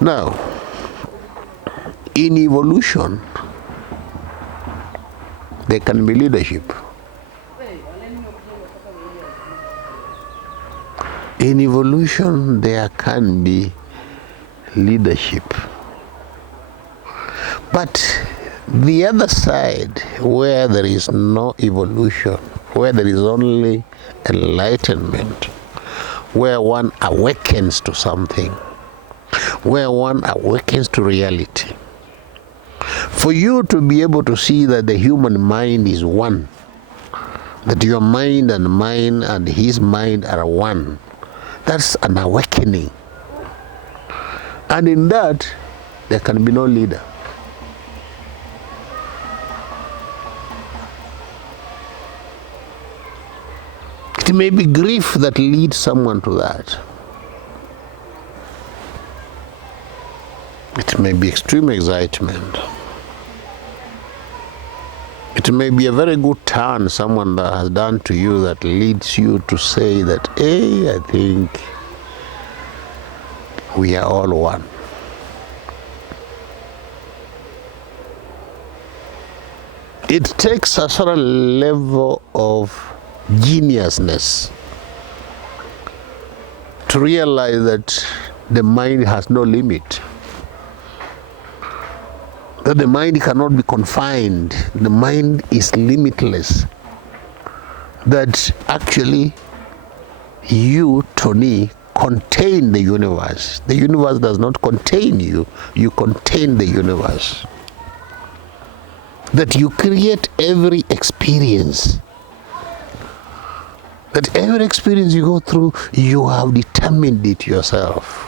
Now, in evolution, there can be leadership. In evolution, there can be leadership. But the other side, where there is no evolution, where there is only enlightenment, where one awakens to something, where one awakens to reality. For you to be able to see that the human mind is one, that your mind and mine and his mind are one, that's an awakening. And in that, there can be no leader. It may be grief that leads someone to that. It may be extreme excitement. It may be a very good turn someone that has done to you that leads you to say that, hey, I think we are all one. It takes a certain level of geniusness to realize that the mind has no limit. That the mind cannot be confined. The mind is limitless. That actually you, Tony, contain the universe. The universe does not contain you. You contain the universe. That you create every experience. That every experience you go through, you have determined it yourself.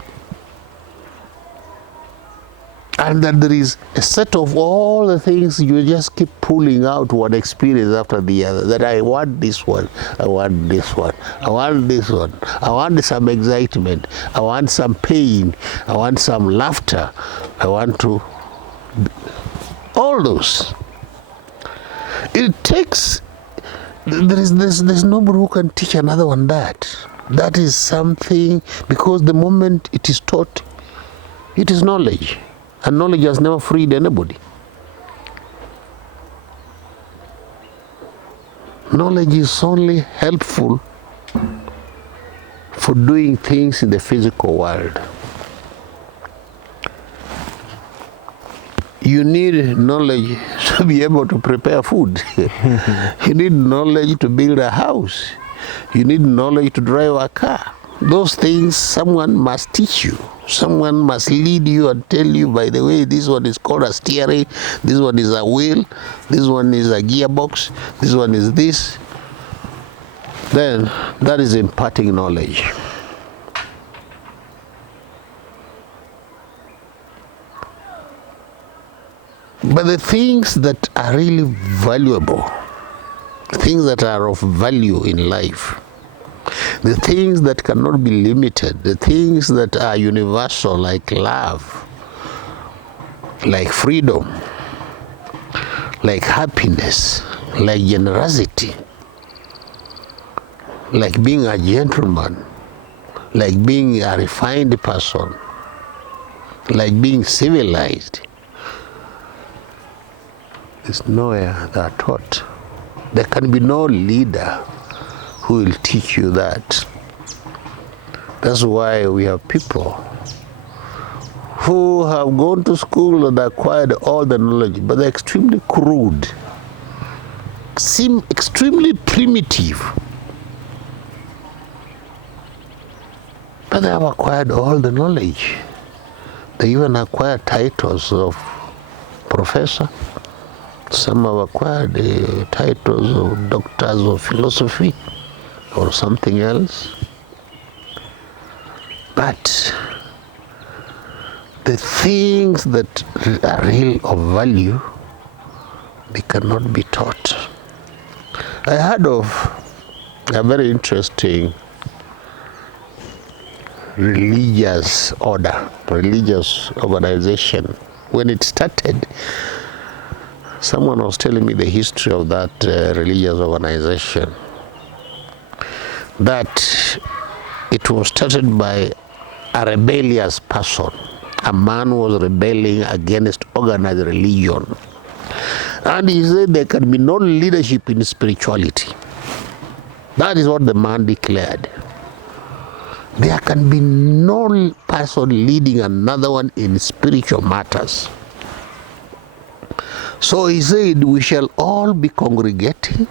And that there is a set of all the things you just keep pulling out one experience after the other. That I want this one, I want this one, I want this one, I want some excitement, I want some pain, I want some laughter, I want to... all those. It takes... There's nobody who can teach another one that. That is something, because the moment it is taught, it is knowledge. And knowledge has never freed anybody. Knowledge is only helpful for doing things in the physical world. You need knowledge to be able to prepare food. You need knowledge to build a house. You need knowledge to drive a car. Those things someone must teach you. Someone must lead you and tell you, by the way, this one is called a steering, this one is a wheel, this one is a gearbox, this one is this. Then that is imparting knowledge. But the things that are really valuable, things that are of value in life, the things that cannot be limited, the things that are universal, like love, like freedom, like happiness, like generosity, like being a gentleman, like being a refined person, like being civilized, is nowhere they are taught. There can be no leader who will teach you that. That's why we have people who have gone to school and acquired all the knowledge, but they're extremely crude, seem extremely primitive. But they have acquired all the knowledge. They even acquired titles of professor. Some have acquired titles of doctors of philosophy or something else. But the things that are real of value, they cannot be taught. I heard of a very interesting religious order, religious organization. When it started, someone was telling me the history of that religious organization. That it was started by a rebellious person, a man was rebelling against organized religion. And he said there can be no leadership in spirituality. That is what the man declared. There can be no person leading another one in spiritual matters. So he said, we shall all be congregating,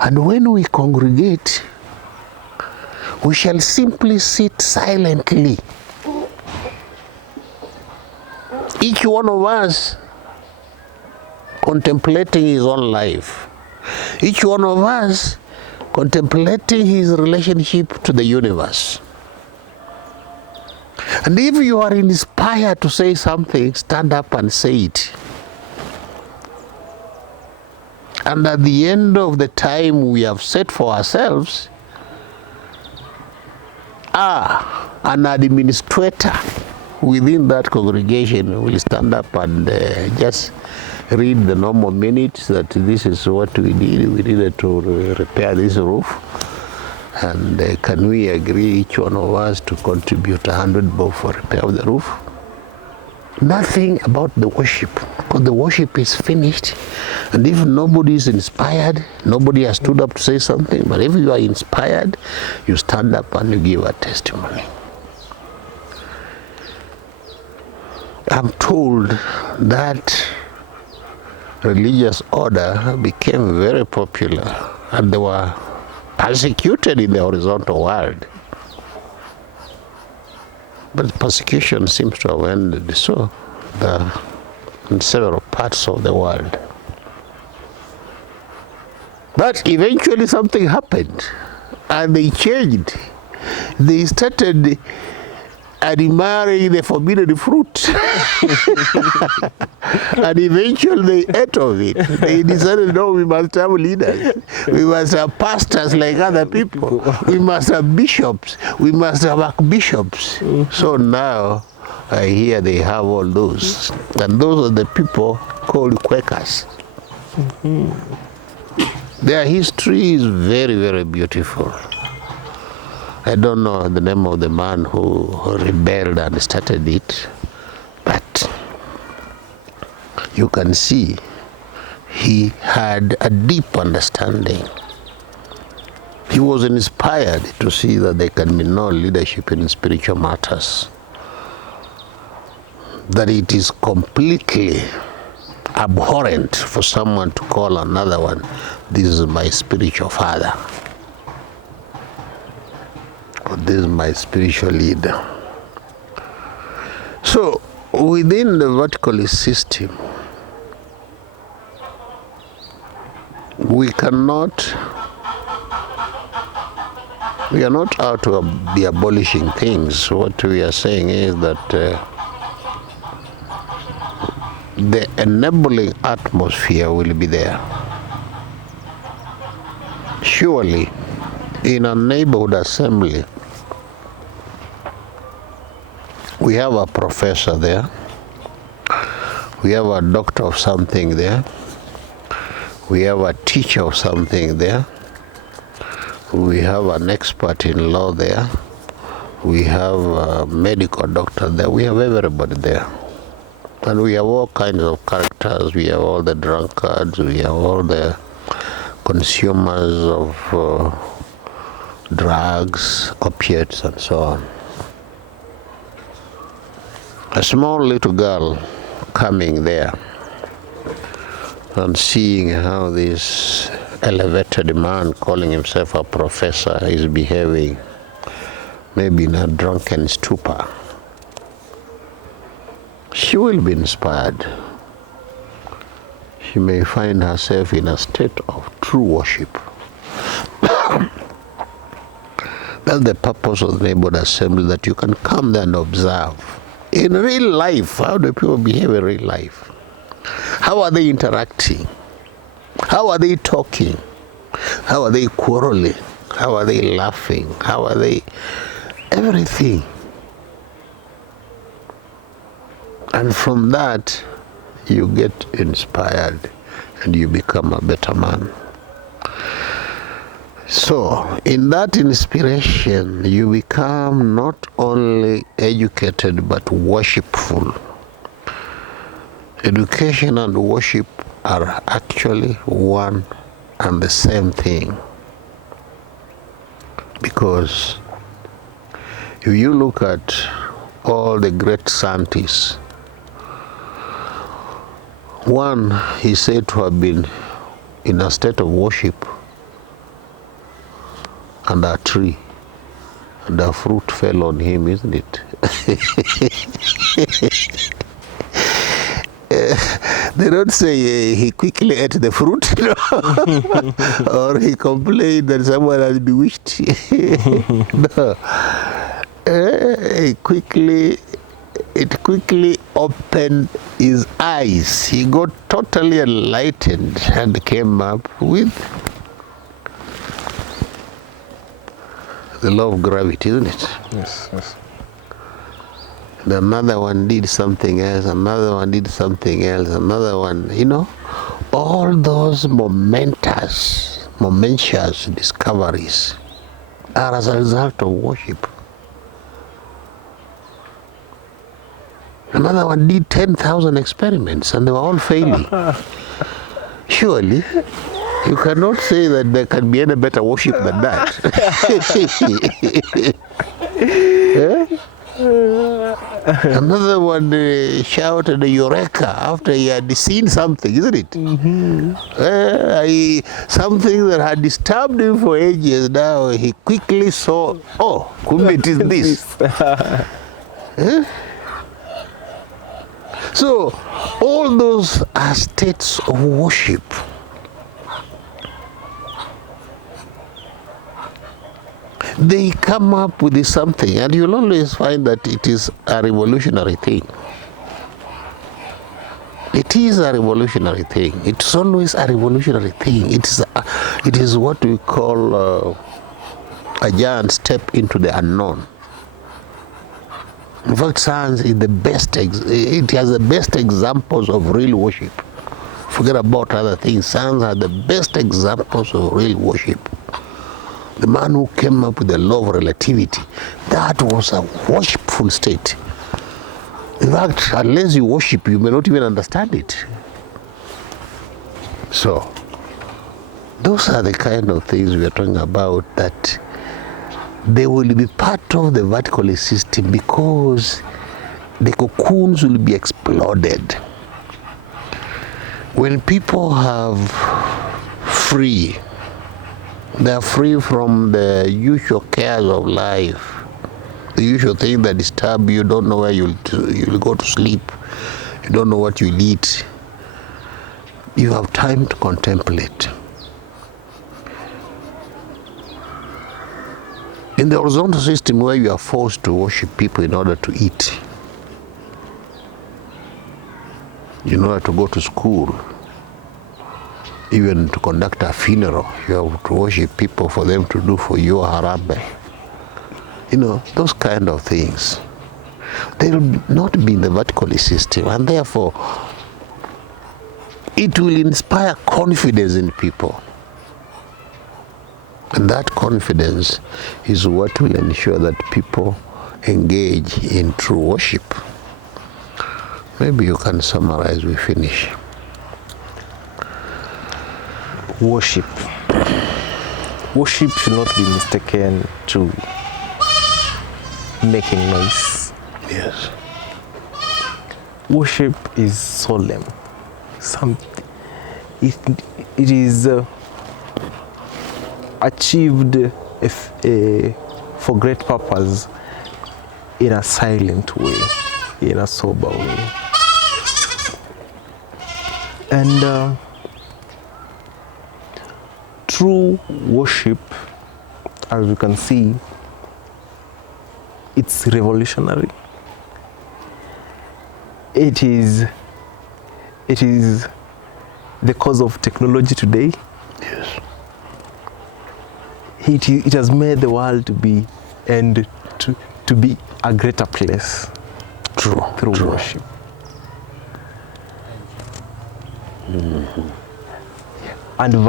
and when we congregate, we shall simply sit silently. Each one of us contemplating his own life. Each one of us contemplating his relationship to the universe. And if you are inspired to say something, stand up and say it. And at the end of the time we have set for ourselves, an administrator within that congregation will stand up and just read the normal minutes that this is what we did. We needed to repair this roof. And can we agree, each one of us, to contribute 100 bob for repair of the roof? Nothing about the worship, because the worship is finished. And if nobody is inspired, nobody has stood up to say something. But if you are inspired, you stand up and you give a testimony. I'm told that religious order became very popular, and they were persecuted in the horizontal world. But persecution seems to have ended in several parts of the world. But eventually something happened, and they changed. They started admiring the forbidden fruit. And eventually they ate of it. They decided, no, we must have leaders. We must have pastors like other people. We must have bishops. We must have archbishops. So now I hear they have all those. And those are the people called Quakers. Their history is very, very beautiful. I don't know the name of the man who rebelled and started it, but you can see he had a deep understanding. He was inspired to see that there can be no leadership in spiritual matters, that it is completely abhorrent for someone to call another one, this is my spiritual father. This is my spiritual leader. So within the verticalist system, we are not out to be abolishing things. What we are saying is that the enabling atmosphere will be there. Surely, in a neighborhood assembly, we have a professor there, we have a doctor of something there, we have a teacher of something there, we have an expert in law there, we have a medical doctor there, we have everybody there. And we have all kinds of characters. We have all the drunkards, we have all the consumers of drugs, opiates, and so on. A small little girl coming there and seeing how this elevated man calling himself a professor is behaving, maybe in a drunken stupor, she will be inspired. She may find herself in a state of true worship. That's the purpose of the neighborhood assembly, that you can come there and observe. In real life, how do people behave in real life? How are they interacting? How are they talking? How are they quarreling? How are they laughing? How are they... everything. And from that, you get inspired and you become a better man. So, in that inspiration, you become not only educated but worshipful. Education and worship are actually one and the same thing. Because if you look at all the great scientists, one is said to have been in a state of worship under a tree, and a fruit fell on him, isn't it? They don't say he quickly ate the fruit, or he complained that someone has bewitched. No. It quickly opened his eyes. He got totally enlightened and came up with the law of gravity, isn't it? Yes, yes. Another one did something else, another one did something else, another one, all those momentous discoveries are as a result of worship. Another one did 10,000 experiments and they were all failing. Surely, you cannot say that there can be any better worship than that. Another one shouted Eureka after he had seen something, isn't it? Mm-hmm. Something that had disturbed him for ages, now he quickly saw, oh, kumbe it is this. So, all those are states of worship. They come up with something, and you'll always find that it is a revolutionary thing. It is a revolutionary thing. It's always a revolutionary thing. It is what we call a giant step into the unknown. In fact, science is the best. It has the best examples of real worship. Forget about other things. Science has the best examples of real worship. The man who came up with the law of relativity, that was a worshipful state. In fact, unless you worship, you may not even understand it. So, those are the kind of things we are talking about, that they will be part of the vertical system because the cocoons will be exploded. When people have free, they are free from the usual cares of life. The usual thing that disturb you, don't know where you'll go to sleep, you don't know what you'll eat. You have time to contemplate. In the horizontal system, where you are forced to worship people in order to eat, in order to go to school, even to conduct a funeral, you have to worship people for them to do for you harambee. Those kind of things. They will not be in the vertical system, and therefore it will inspire confidence in people. And that confidence is what will ensure that people engage in true worship. Maybe you can summarize, we finish. Worship. Worship should not be mistaken to making noise. Yes. Worship is solemn. It is achieved for great purpose in a silent way, in a sober way. And true worship, as you can see, it's revolutionary. It is the cause of technology today. Yes. It has made the world to be a greater place. True. Through worship. Mm-hmm. And